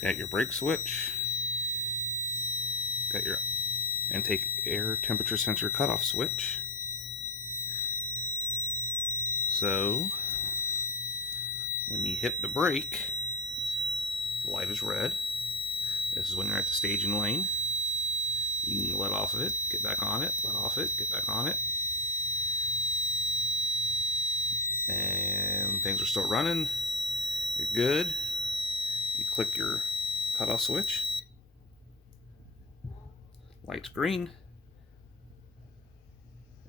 Got your brake switch. Got your intake air temperature sensor cutoff switch. So when you hit the brake, the light is red. This is when you're at the staging lane. You can let off of it, get back on it, let off it, get back on it. And things are still running. You're good. You click your cutoff switch. Light's green.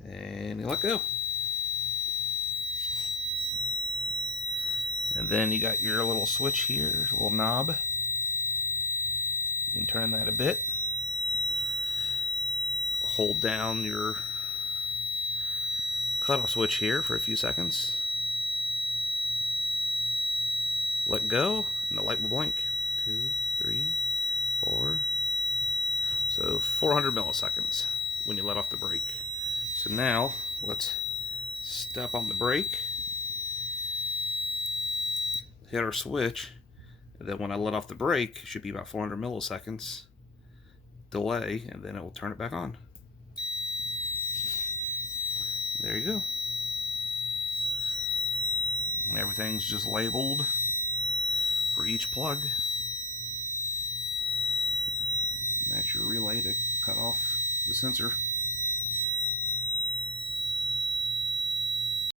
And you let go. And then you got your little switch here, little knob. You can turn that a bit. Hold down your cutoff switch here for a few seconds. Let go, and the light will blink. 2, 3, 4. So 400 milliseconds when you let off the brake. So now let's step on the brake, hit our switch, and then when I let off the brake, it should be about 400 milliseconds delay, and then it will turn it back on. There you go. And everything's just labeled for each plug. And that's your relay to cut off the sensor.